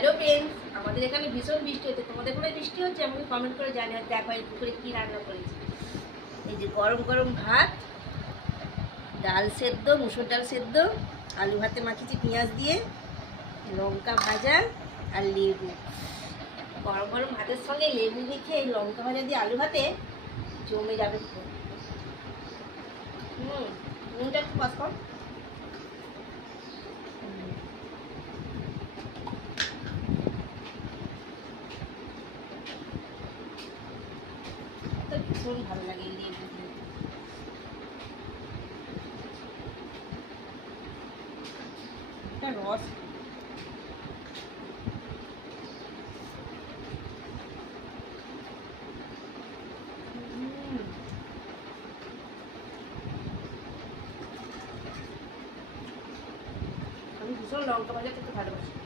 Hello friends, আমাদের এখানে ভীষণ বৃষ্টি হচ্ছে। তোমাদের কোনো বৃষ্টি হচ্ছে? আমাকে কমেন্ট করে জানিয়ে দেখো এই দুপুরে কী রান্না করেছি। এই যে গরম গরম ভাত, ডাল সেদ্ধ, মুসুর ডাল সেদ্ধ, আলু ভাতে মাখিয়েছি পেঁয়াজ দিয়ে, লঙ্কা ভাজা আর লেবু। গরম গরম ভাতের সঙ্গে লেবু মেখে এই লঙ্কা ভাজা দিয়ে আলু ভাতে জমে যাবে। নুনটা একটু বাস কর। ভীষণ ভালো লাগে এই লেবু দিয়ে। একটা রস আমি ভীষণ লঙ্কা ভাজা খেতে ভালোবাসি।